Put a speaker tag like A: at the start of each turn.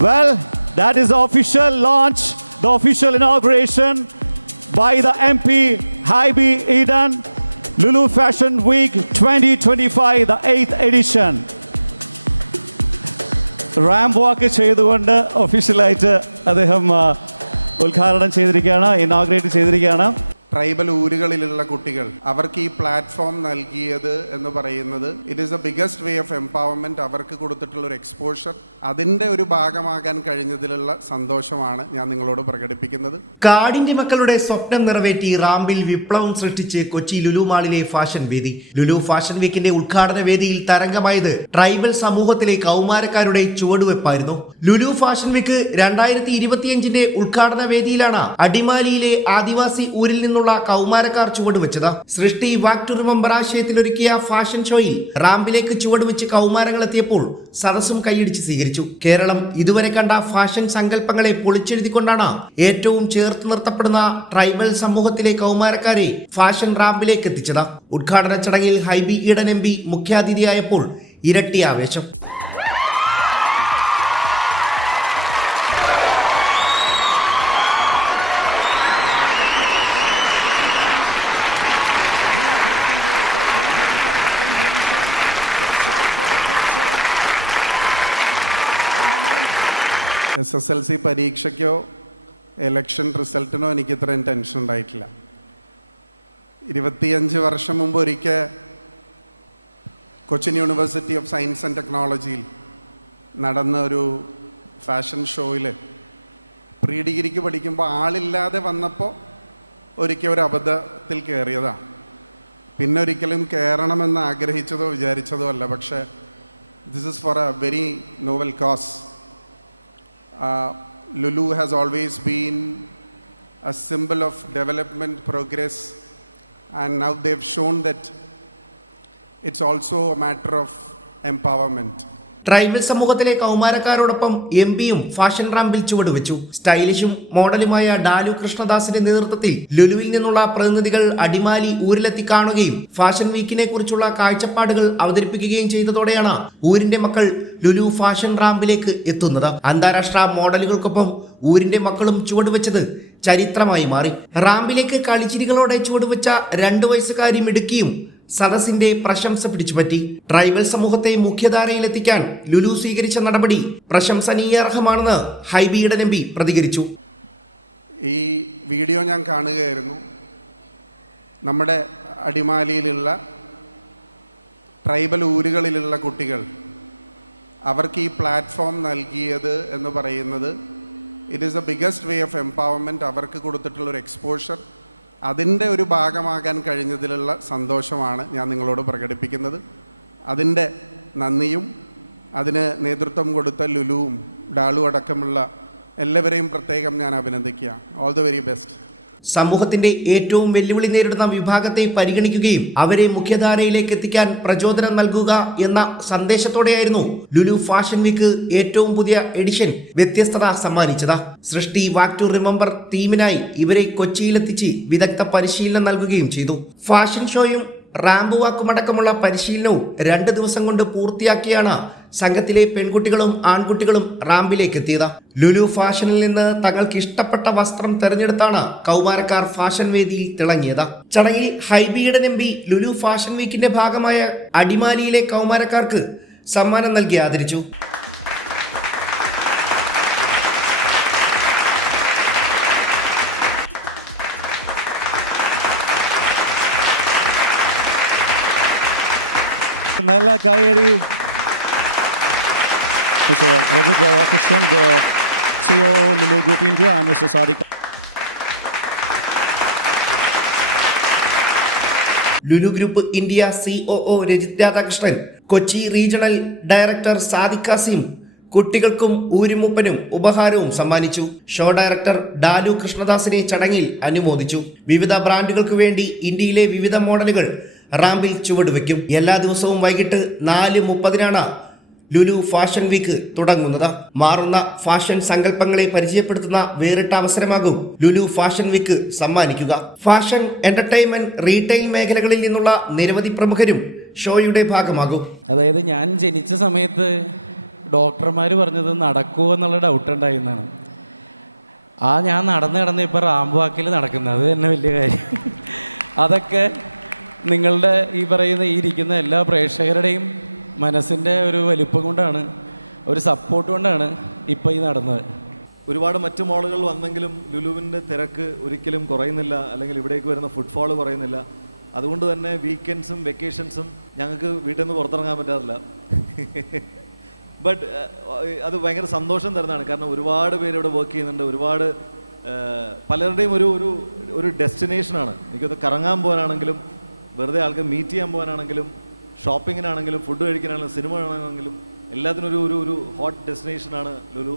A: Well, that is the official launch, the official inauguration by the MP Hybe Eden Lulu Fashion Week 2025, the 8th edition. Ram വാക്ക് ചെയ്തുകൊണ്ട് ഒഫീഷ്യലായിട്ട് അദ്ദേഹം ഉദ്ഘാടനം ചെയ്തിരിക്കുകയാണ് inaugurate ചെയ്തിരിക്കുകയാണ്
B: tribal ഊരുകളിലുള്ള കുട്ടികൾ അവർക്ക് ഈ പ്ലാറ്റ്ഫോം നൽകിയത് എന്ന് പറയുന്നത് it is the biggest way of empowerment അവർക്ക് കൊടുത്തിട്ടുള്ള ഒരു എക്സ്പോഷർ അതിന്റെ ഒരു ഭാഗമാകാൻ കഴിഞ്ഞതിലുള്ള സന്തോഷമാണ് ഞാൻ നിങ്ങളോട് പ്രകടിപ്പിക്കുന്നത്.
C: കാടിന്റെ മക്കളുടെ സ്വപ്നം നിറവേറ്റി റാമ്പിൽ വിപ്ലവം സൃഷ്ടിച്ച് കൊച്ചി ലുലു മാളിലെ ഫാഷൻ വേദി. ലുലു ഫാഷൻ വീക്കിന്റെ ഉദ്ഘാടന വേദിയിൽ തരംഗമായത് ട്രൈബൽ സമൂഹത്തിലെ കൗമാരക്കാരുടെ ചുവടുവെപ്പായിരുന്നു. ലുലു ഫാഷൻ വീക്ക് രണ്ടായിരത്തി ഇരുപത്തിയഞ്ചിന്റെ ഉദ്ഘാടന വേദിയിലാണ് അടിമാലിയിലെ ആദിവാസി ഊരിൽ നിന്നുള്ള കൗമാരക്കാർ ചുവടുവെച്ചത് സൃഷ്ടി വാക് ടു റിമംബർ ആശയത്തിൽ ഒരുക്കിയ ഫാഷൻ ഷോയിൽ റാമ്പിലേക്ക് ചുവടുവെച്ച് കൗമാരങ്ങൾ എത്തിയപ്പോൾ സദസ്സും കൈയടിച്ച് സ്വീകരിച്ചു. കേരളം ഇതുവരെ കണ്ട ഫാഷൻ സങ്കല്പങ്ങളെ പൊളിച്ചെഴുതിക്കൊണ്ടാണ് ഏറ്റവും ചേർത്ത് നിർത്തപ്പെടുന്ന ട്രൈബൽ സമൂഹത്തിലെ കൗമാരക്കാരെ ഫാഷൻ റാമ്പിലേക്ക് എത്തിച്ചത്. ഉദ്ഘാടന ചടങ്ങിൽ ഹൈബി ഈഡൻ എം പി മുഖ്യാതിഥിയായപ്പോൾ ഇരട്ടി ആവേശം.
B: എസ് എസ് എൽ സി പരീക്ഷയ്ക്കോ എലക്ഷൻ റിസൾട്ടിനോ എനിക്ക് ഇത്രയും ടെൻഷൻ ഉണ്ടായിട്ടില്ല. ഇരുപത്തിയഞ്ച് വർഷം മുമ്പ് ഒരിക്കൽ Cochin university of science and ടെക്നോളജിയിൽ നടന്ന ഒരു ഫാഷൻ ഷോയിൽ പ്രീ ഡിഗ്രിക്ക് പഠിക്കുമ്പോൾ ആളില്ലാതെ വന്നപ്പോൾ ഒരിക്കൽ ഒരു അബദ്ധത്തിൽ കയറിയതാണ് പിന്നെ ഒരിക്കലും കയറണമെന്ന് ആഗ്രഹിച്ചതോ വിചാരിച്ചതോ അല്ല പക്ഷേ this is for a very novel cause uh, Lulu has always been a symbol of development, progress, and now they've shown that it's also a matter of empowerment.
C: Tribal സമൂഹത്തിലെ കൗമാരക്കാരോടൊപ്പം എം പിയും ഫാഷൻ റാമ്പിൽ ചുവടുവെച്ചു. സ്റ്റൈലിഷും മോഡലുമായ ഡാലു കൃഷ്ണദാസിന്റെ നേതൃത്വത്തിൽ ലുലുവിൽ നിന്നുള്ള പ്രതിനിധികൾ അടിമാലി ഊരിലെത്തി കാണുകയും fashion വീക്കിനെ കുറിച്ചുള്ള കാഴ്ചപ്പാടുകൾ അവതരിപ്പിക്കുകയും ചെയ്തതോടെയാണ് ഊരിന്റെ മക്കൾ ലുലു ഫാഷൻ റാമ്പിലേക്ക് എത്തുന്നത്. അന്താരാഷ്ട്ര മോഡലുകൾക്കൊപ്പം ഊരിന്റെ മക്കളും ചുവടുവെച്ചത് ചരിത്രമായി മാറി. റാമ്പിലേക്ക് കളിച്ചിരികളോടെ ചുവടുവെച്ച രണ്ടു വയസ്സുകാരി മിടുക്കിയും സദസ്സിന്റെ പ്രശംസ പിടിച്ചുപറ്റി ട്രൈബൽ സമൂഹത്തെ മുഖ്യധാരയിലെത്തിക്കാൻ ലുലു സ്വീകരിച്ച നടപടി പ്രശംസനീയാർഹമാണെന്ന് ഹൈബിയുടെ എം പി പ്രതികരിച്ചു.
B: ഈ വീഡിയോ ഞാൻ കാണുകയായിരുന്നു. നമ്മുടെ അടിമാലിയിലുള്ള ട്രൈബൽ ഊരുകളിലുള്ള കുട്ടികൾ അവർക്ക് ഈ പ്ലാറ്റ്ഫോം നൽകിയത് എന്ന് പറയുന്നത് it is the biggest way of empowerment അവർക്ക് കൊടുത്തിട്ടുള്ള ഒരു എക്സ്പോഷർ അതിന്റെ ഒരു ഭാഗമാകാൻ കഴിഞ്ഞതിലുള്ള സന്തോഷമാണ് ഞാൻ നിങ്ങളോട് പ്രകടിപ്പിക്കുന്നത്. അതിന്റെ നന്ദിയും അതിന് നേതൃത്വം കൊടുത്ത ലുലുവും ഡാളും അടക്കമുള്ള എല്ലാവരെയും പ്രത്യേകം ഞാൻ അഭിനന്ദിക്കുക. ഓൾ ദ വെരി ബെസ്റ്റ്
C: സമൂഹത്തിന്റെ ഏറ്റവും വെല്ലുവിളി നേരിടുന്ന വിഭാഗത്തെ പരിഗണിക്കുകയും അവരെ മുഖ്യധാരയിലേക്ക് എത്തിക്കാൻ പ്രചോദനം നൽകുക എന്ന സന്ദേശത്തോടെയായിരുന്നു ലുലു ഫാഷൻ വീക്ക് ഏറ്റവും പുതിയ എഡിഷൻ വ്യത്യസ്തത സമ്മാനിച്ചത്. സൃഷ്ടി വാക് ടു റിമെമ്പർ തീമിനായി ഇവരെ കൊച്ചിയിലെത്തിച്ച് വിദഗ്ധ പരിശീലനം നൽകുകയും ചെയ്തു. ഫാഷൻ ഷോയും റാമ്പ് വാക്കുമടക്കമുള്ള പരിശീലനവും രണ്ട് ദിവസം കൊണ്ട് പൂർത്തിയാക്കിയാണ് സംഘത്തിലെ പെൺകുട്ടികളും ആൺകുട്ടികളും റാമ്പിലേക്ക് എത്തിയത് ലുലു ഫാഷനിൽ നിന്ന് തങ്ങൾക്ക് ഇഷ്ടപ്പെട്ട വസ്ത്രം തെരഞ്ഞെടുത്താണ് കൗമാരക്കാർ ഫാഷൻ വേദിയിൽ തിളങ്ങിയത്. ചടങ്ങിൽ ഹൈബിയുടെ എം ലുലു ഫാഷൻ വീക്കിന്റെ ഭാഗമായ അടിമാലിയിലെ കൗമാരക്കാർക്ക് സമ്മാനം നൽകി ആദരിച്ചു.
A: നല്ല കൈയടി Mister Raju Radhakrishnan CEO Lulu Group India and Mr. Sadiq
C: Lulu group India COO Rajith Radhakrishnan Kochi regional director Sadiq Kasim കുട്ടികൾക്കും ഊരിമുപ്പനും ഉപഹാരവും സമ്മാനിച്ചു. ഷോ ഡയറക്ടർ ഡാലു കൃഷ്ണദാസിനെ ചടങ്ങിൽ അനുമോദിച്ചു. വിവിധ ബ്രാൻഡുകൾക്ക് വേണ്ടി ഇന്ത്യയിലെ വിവിധ മോഡലുകൾ റാമ്പിൽ ചുവടുവെക്കും എല്ലാ ദിവസവും വൈകിട്ട് നാല് മുപ്പതിനാണ് ലുലു ഫാഷൻ വീക്ക് തുടങ്ങുന്നത്. മാറുന്ന ഫാഷൻ സങ്കല്പങ്ങളെ പരിചയപ്പെടുത്തുന്ന വേറിട്ട അവസരമാകും ലുലു ഫാഷൻ വീക്ക് സമ്മാനിക്കുക. ഫാഷൻ എന്റർടൈൻമെന്റ് റീറ്റെയിൽ മേഖലകളിൽ നിന്നുള്ള നിരവധി പ്രമുഖരും ഷോയുടെ ഭാഗമാകും.
D: അതായത് ഞാൻ ജനിച്ച സമയത്ത് ഡോക്ടർമാർ പറഞ്ഞത് നടക്കുമോ എന്നുള്ള ഡൗട്ട് ഉണ്ടായിരുന്നാണ് ആ ഞാൻ നടന്ന് കിടന്ന് ഇപ്പോൾ റാംബുവാക്കിൽ നടക്കുന്നത് അത് തന്നെ വലിയ കാര്യം. അതൊക്കെ നിങ്ങളുടെ ഈ പറയുന്ന ഈ ഇരിക്കുന്ന എല്ലാ പ്രേക്ഷകരുടെയും മനസ്സിന്റെ ഒരു വലിപ്പം കൊണ്ടാണ് ഒരു സപ്പോർട്ട് കൊണ്ടാണ് ഇപ്പോൾ ഈ നടന്നത്.
E: ഒരുപാട് മറ്റു മോളുകൾ വന്നെങ്കിലും ലുലുവിന്റെ തിരക്ക് ഒരിക്കലും കുറയുന്നില്ല അല്ലെങ്കിൽ ഇവിടേക്ക് വരുന്ന ഫുട്ഫോൾ കുറയുന്നില്ല. അതുകൊണ്ട് തന്നെ വീക്കെൻഡ്സും വെക്കേഷൻസും ഞങ്ങൾക്ക് വീട്ടിൽ നിന്ന് പുറത്തിറങ്ങാൻ പറ്റാറില്ല. ബട്ട് അത് ഭയങ്കര സന്തോഷം തരുന്നതാണ്. കാരണം ഒരുപാട് പേര് ഇവിടെ വർക്ക് ചെയ്യുന്നുണ്ട്. ഒരുപാട് പലരുടെയും ഒരു ഒരു ഒരു ഡെസ്റ്റിനേഷനാണ് എനിക്കത് കറങ്ങാൻ പോകാനാണെങ്കിലും വെറുതെ ആൾക്ക് മീറ്റ് ചെയ്യാൻ പോകാനാണെങ്കിലും ഷോപ്പിങ്ങിനാണെങ്കിലും ഫുഡ് കഴിക്കാനാണെങ്കിലും സിനിമ കാണാനാണെങ്കിലും എല്ലാത്തിനും ഒരു ഒരു ഹോട്ട് ഡെസ്റ്റിനേഷനാണ് ലുലു.